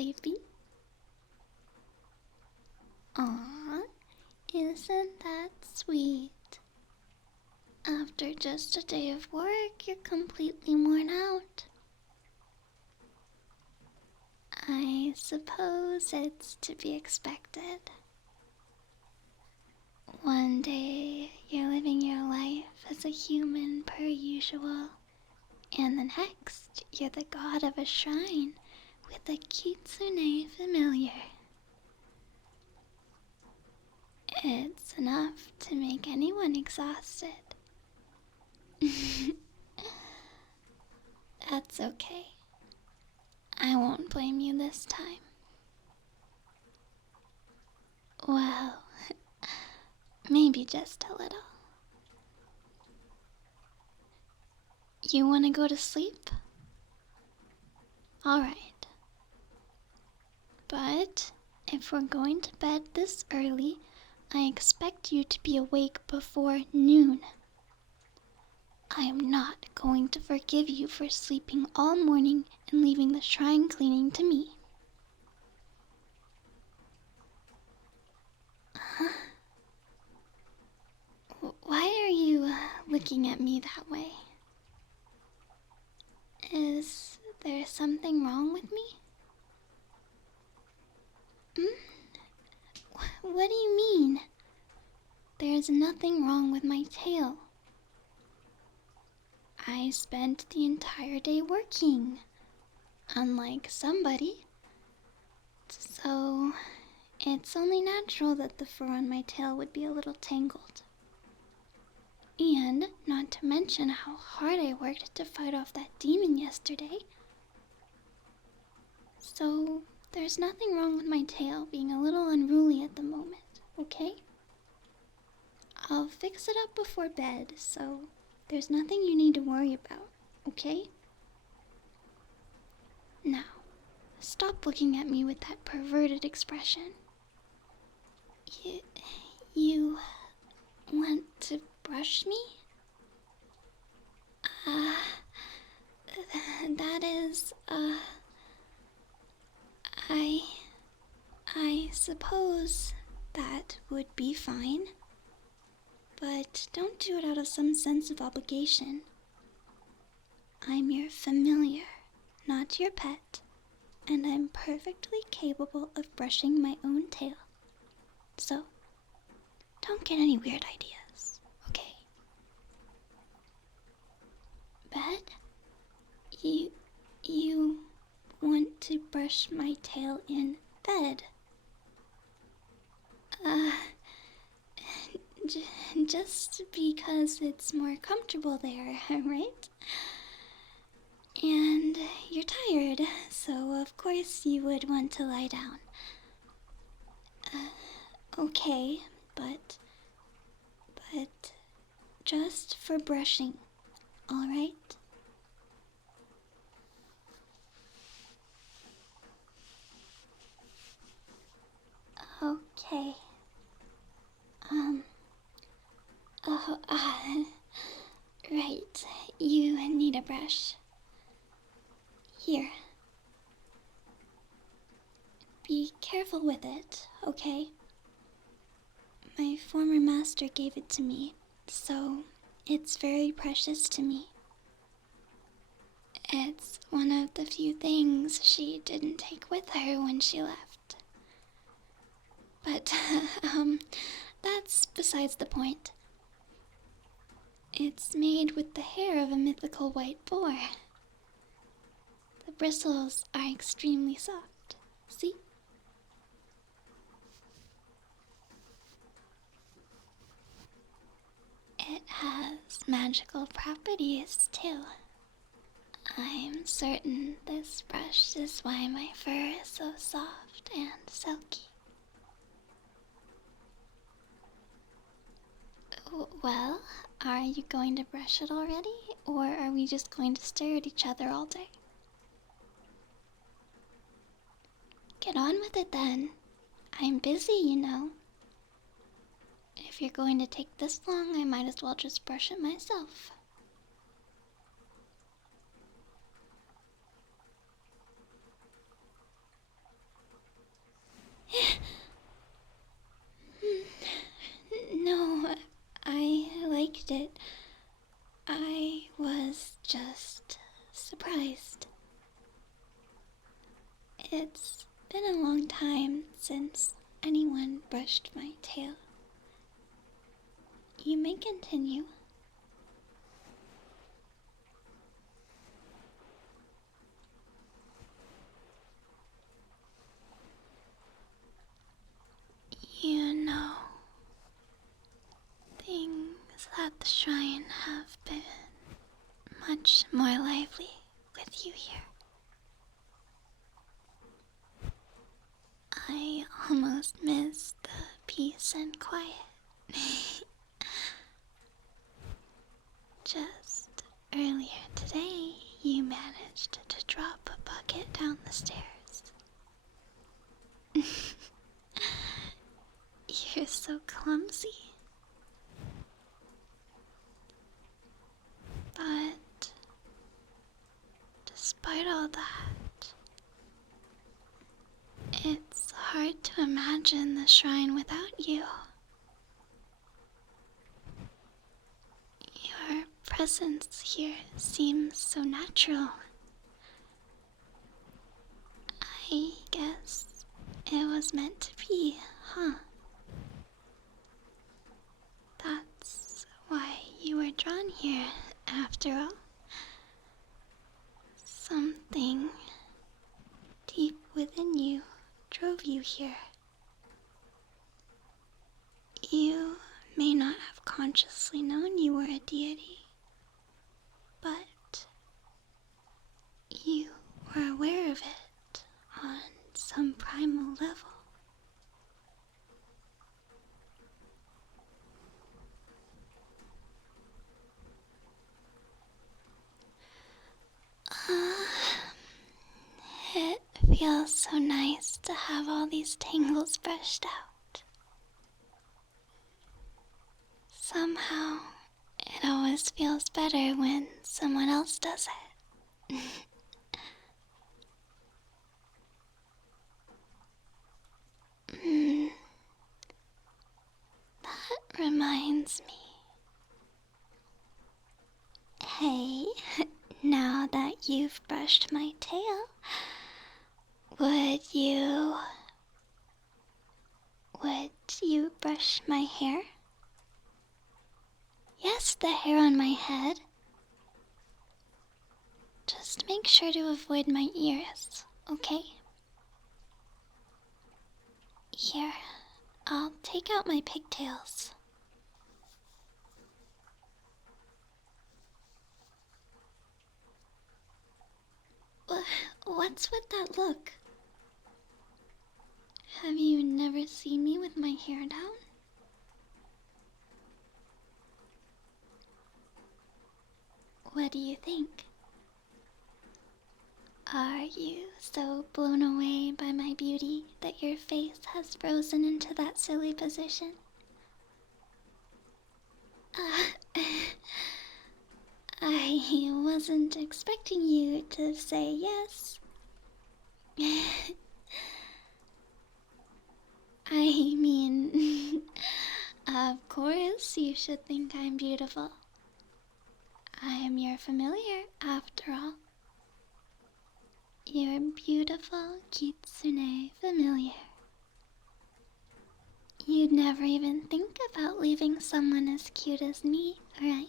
sleepy? Aw, isn't that sweet? After just a day of work, you're completely worn out. I suppose it's to be expected. One day, you're living your life as a human per usual, and the next, you're the god of a shrine with a kitsune familiar. It's enough to make anyone exhausted. That's okay. I won't blame you this time. Well, maybe just a little. You want to go to sleep? Alright. But if we're going to bed this early, I expect you to be awake before noon. I am not going to forgive you for sleeping all morning and leaving the shrine cleaning to me. Huh? Why are you looking at me that way? Is there something wrong with me? What do you mean? There's nothing wrong with my tail. I spent the entire day working, unlike somebody. So, it's only natural that the fur on my tail would be a little tangled. And not to mention how hard I worked to fight off that demon yesterday. So, there's nothing wrong with my tail being a little unruly at the moment, okay? I'll fix it up before bed, so there's nothing you need to worry about, okay? Now, stop looking at me with that perverted expression. You want to brush me? That is, I suppose that would be fine. But don't do it out of some sense of obligation. I'm your familiar, not your pet, and I'm perfectly capable of brushing my own tail. So, don't get any weird ideas, okay? Bed? You want to brush my tail in bed? Just because it's more comfortable there, right? And you're tired, so of course you would want to lie down. Okay, but just for brushing, alright? Okay. Right, you need a brush. Here. Be careful with it, okay? My former master gave it to me, so it's very precious to me. It's one of the few things she didn't take with her when she left. But, that's besides the point. It's made with the hair of a mythical white boar. The bristles are extremely soft. See? It has magical properties, too. I'm certain this brush is why my fur is so soft and silky. Well, are you going to brush it already, or are we just going to stare at each other all day? Get on with it then. I'm busy, you know. If you're going to take this long, I might as well just brush it myself. since anyone brushed my tail. You may continue. You know, things at the shrine have been much more lively with you here. I almost miss the peace and quiet. Just earlier today, you managed to drop a bucket down the stairs. You're so clumsy. But despite all that, it's hard to imagine the shrine without you. Your presence here seems so natural. I guess it was meant to be, huh? That's why you were drawn here, after all. Something deep within you drove you here. You may not have consciously known you were a deity, but you were aware of it on some primal level. It feels so nice to have all these tangles brushed out. Somehow, it always feels better when someone else does it. That reminds me. Hey, now that you've brushed my tail, would you brush my hair? Yes, the hair on my head. Just make sure to avoid my ears, okay? Here, I'll take out my pigtails. What's with that look? Have you never seen me with my hair down? What do you think? Are you so blown away by my beauty that your face has frozen into that silly position? I wasn't expecting you to say yes. I mean, of course you should think I'm beautiful. I'm your familiar, after all. Your beautiful Kitsune familiar. You'd never even think about leaving someone as cute as me, right?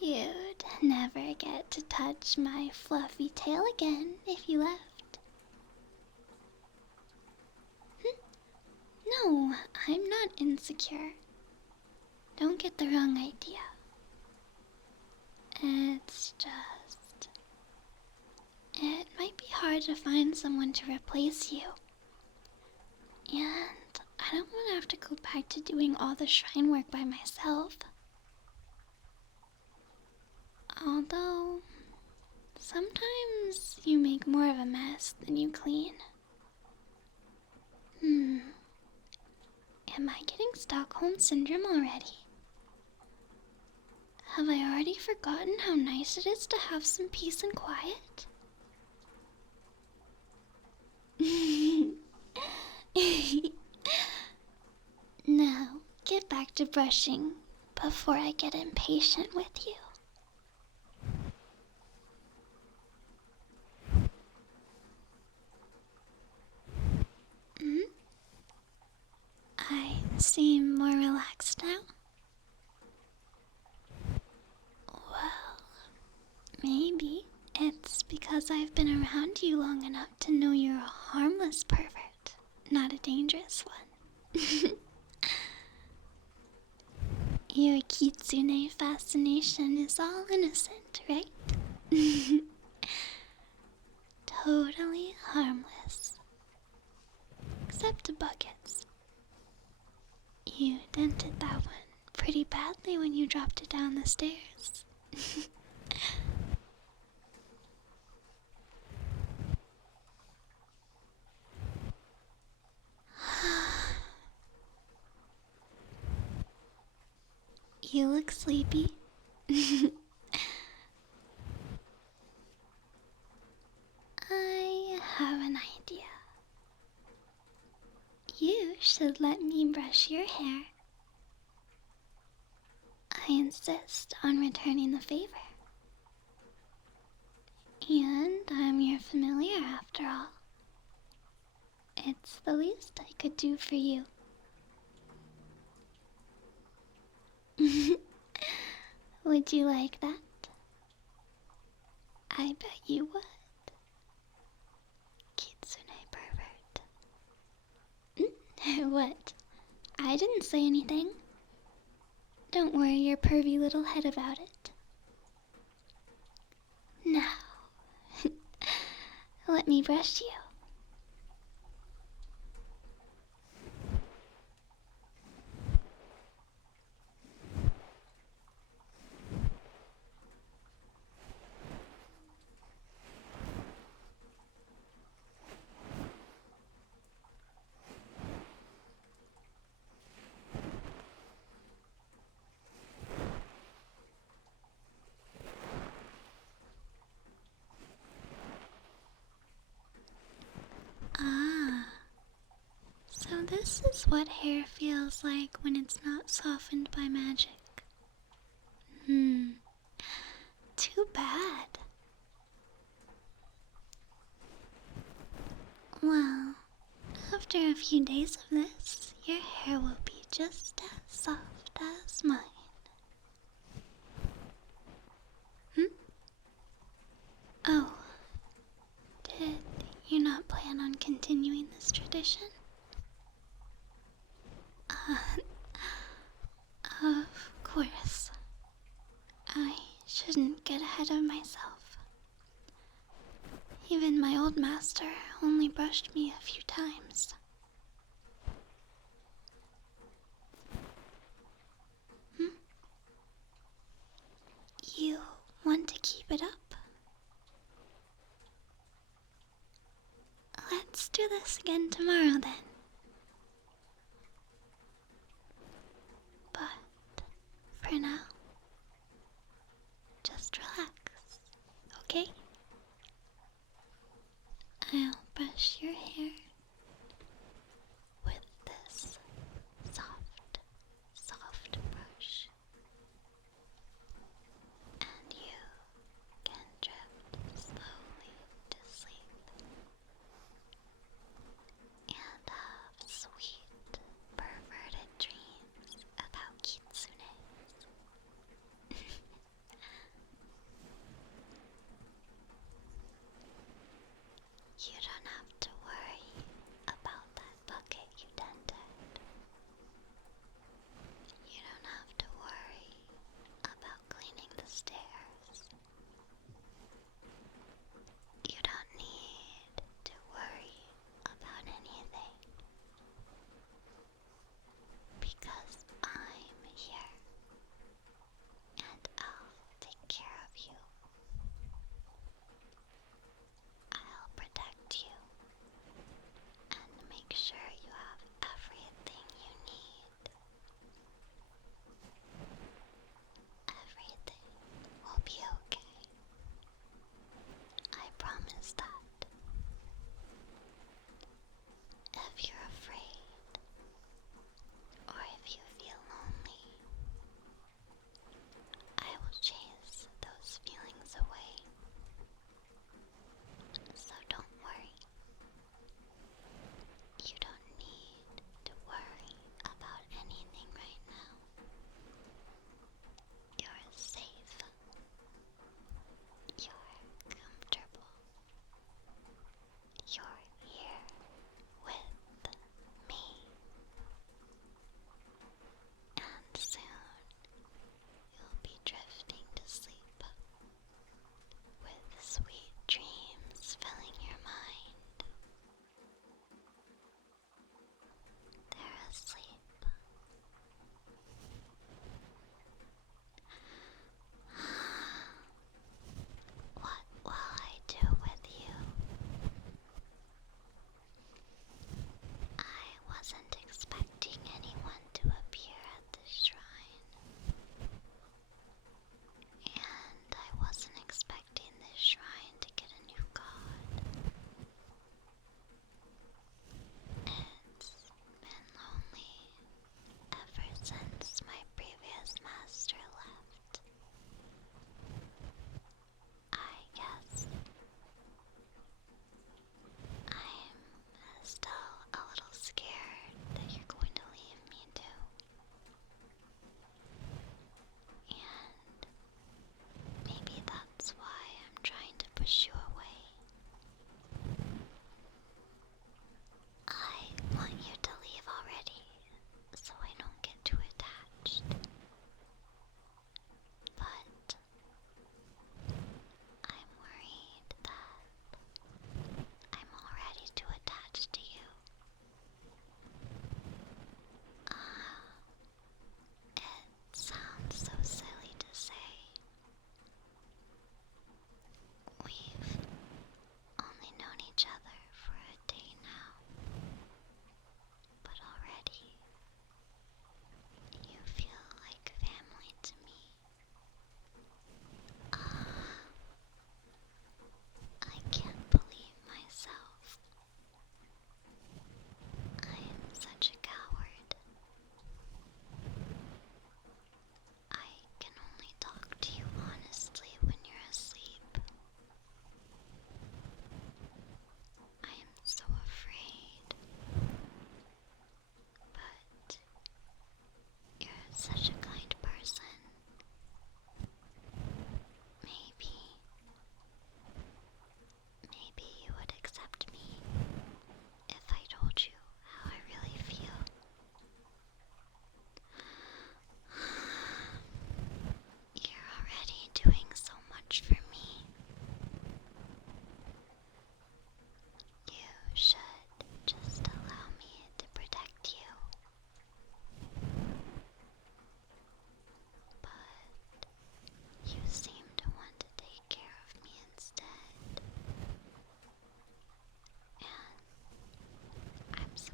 You'd never get to touch my fluffy tail again if you left. No, I'm not insecure. Don't get the wrong idea. It's just... it might be hard to find someone to replace you. And I don't want to have to go back to doing all the shrine work by myself. Although, sometimes you make more of a mess than you clean. Am I getting Stockholm Syndrome already? Have I already forgotten how nice it is to have some peace and quiet? Now, get back to brushing before I get impatient with you. seem more relaxed now? Well, maybe it's because I've been around you long enough to know you're a harmless pervert, not a dangerous one. Your kitsune fascination is all innocent, right? Totally harmless. Except to buckets. You dented that one pretty badly when you dropped it down the stairs. You look sleepy. I have an idea. You should let me brush your hair. I insist on returning the favor. And I'm your familiar after all. It's the least I could do for you. Would you like that? I bet you would. Kitsune pervert. What? I didn't say anything. Don't worry your pervy little head about it. Now, let me brush you. Ah, so this is what hair feels like when it's not softened by magic. Too bad. Well, after a few days of this, your hair will be just as soft as mine. Oh, did you not plan on continuing this tradition? Of course. I shouldn't get ahead of myself. Even my old master only brushed me a few times. You want to keep it up? Let's do this again tomorrow then. But for now, just relax, okay? I'll brush your hair with this soft, soft brush. And you can drift slowly to sleep and have sweet, perverted dreams about kitsunes. You don't have to worry.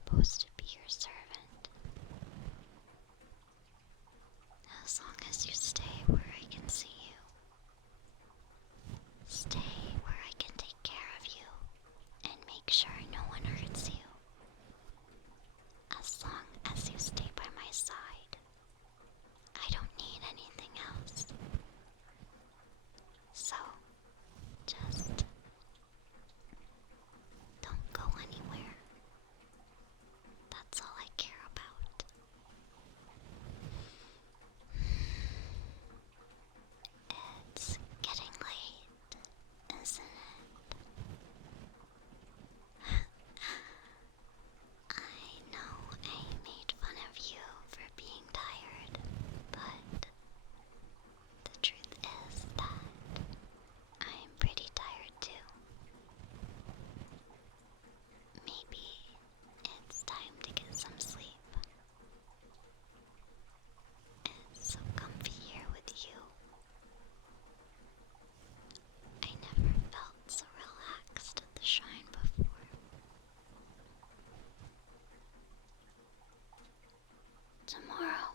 supposed to be your servant. As long as you stay where I can see you. Stay where I can take care of you and make sure no one hurts you. As long as you stay by my side, I don't need anything else. So, just don't go anywhere. That's all I care about. It's getting late, isn't it? I know I made fun of you for being tired, but the truth is that I'm pretty tired too. Maybe it's time to get some sleep. It's so comfy here with you. I never felt so relaxed at the shrine before. Tomorrow,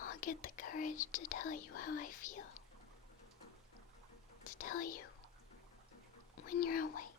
I'll get the courage to tell you how I feel. To tell you when you're awake.